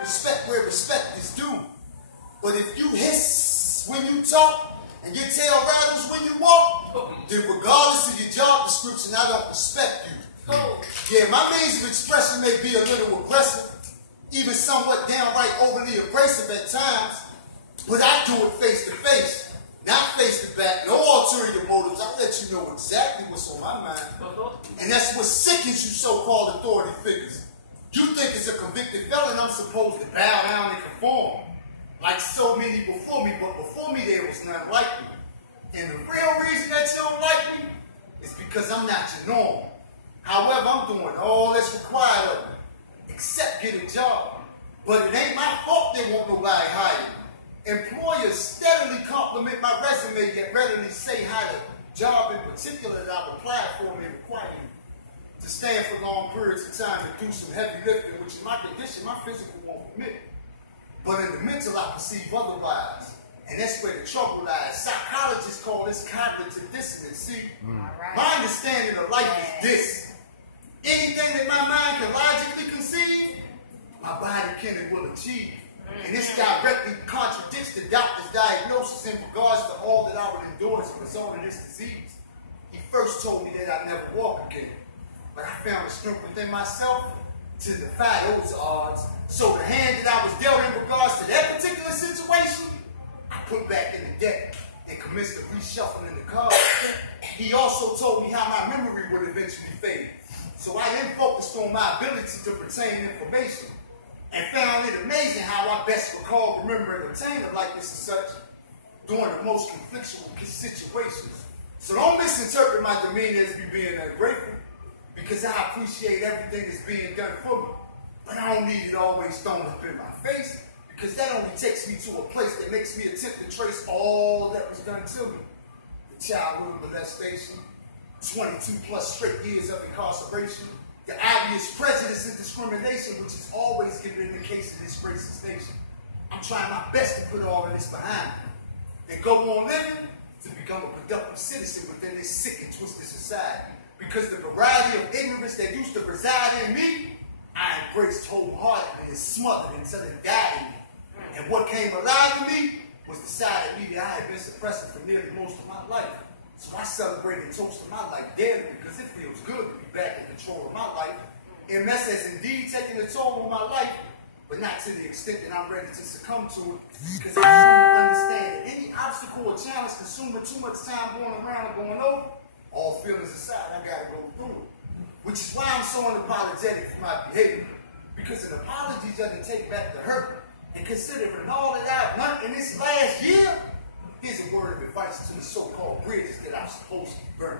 Respect where respect is due. But if you hiss when you talk and your tail rattles when you walk, then regardless of your job description, I don't respect you. Yeah, my means of expression may be a little aggressive, even somewhat downright overly abrasive at times, but I do it face to face, not face to back, no ulterior motives. I let you know exactly what's on my mind. And that's what sickens you so-called authority figures. You think as a convicted felon I'm supposed to bow down and conform, like so many before me, but before me there was none like me. And the real reason that you don't like me is because I'm not your norm. However, I'm doing all that's required of me, except get a job. But it ain't my fault they won't nobody hire me. Employers steadily compliment my resume, yet readily say how the job in particular that I've applied for may require me to stand for long periods of time and do some heavy lifting, which in my condition, my physical won't permit. But in the mental, I perceive otherwise. And that's where the trouble lies. Psychologists call this cognitive dissonance. See, my understanding of life is this. Anything that my mind can logically conceive, my body can and will achieve. And this directly contradicts the doctor's diagnosis in regards to all that I would endure as a result of this disease. He first told me that I'd never walk again. But I found the strength within myself to defy those odds. So the hand that I was dealt in regards to that particular situation, I put back in the deck and commenced the reshuffling the cards. He also told me how my memory would eventually fade. So I then focused on my ability to retain information and found it amazing how I best recall, remember, and retain a likeness and such during the most conflictual situations. So don't misinterpret my demeanor as me being ungrateful, because I appreciate everything that's being done for me. But I don't need it always thrown up in my face, because that only takes me to a place that makes me attempt to trace all that was done to me. The childhood molestation, 22 plus straight years of incarceration, the obvious prejudice and discrimination which is always given in the case of this racist nation. I'm trying my best to put all of this behind me and go on living to become a productive citizen within this sick and twisted society. Because the variety of ignorance that used to reside in me, I embraced wholeheartedly and smothered until it died in me. And what came alive in me was the side of me that I had been suppressing for nearly most of my life. So I celebrate and toast to my life daily because it feels good to be back in control of my life. MS has indeed taken a toll on my life, but not to the extent that I'm ready to succumb to it, because I don't understand that any obstacle or challenge consuming too much time going around or going over, all feelings aside, I gotta go through it. Which is why I'm so unapologetic for my behavior, because an apology doesn't take back the hurt. And considering all that I've learned in this last year, here's a word of advice to the so-called bridges that I'm supposed to burn.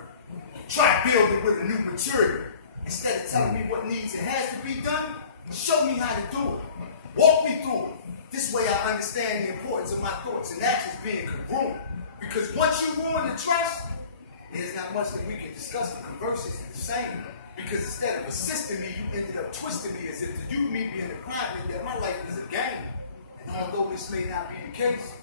Try building with a new material. Instead of telling me what needs and has to be done, show me how to do it. Walk me through it. This way I understand the importance of my thoughts and actions being congruent. Because once you ruin the trust, there's not much that we can discuss. The converse is the same. Because instead of assisting me, you ended up twisting me as if to you, me being the client, that my life is a game. And although this may not be the case,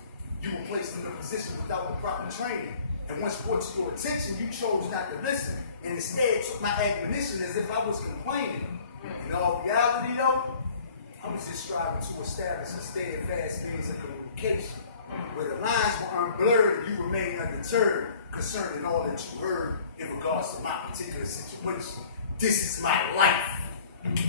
you were placed in a position without the proper training. And once brought to your attention, you chose not to listen. And instead took my admonition as if I was complaining. In all reality, though, I was just striving to establish a steadfast means of communication, where the lines were unblurred and you remained undeterred concerning all that you heard in regards to my particular situation. This is my life.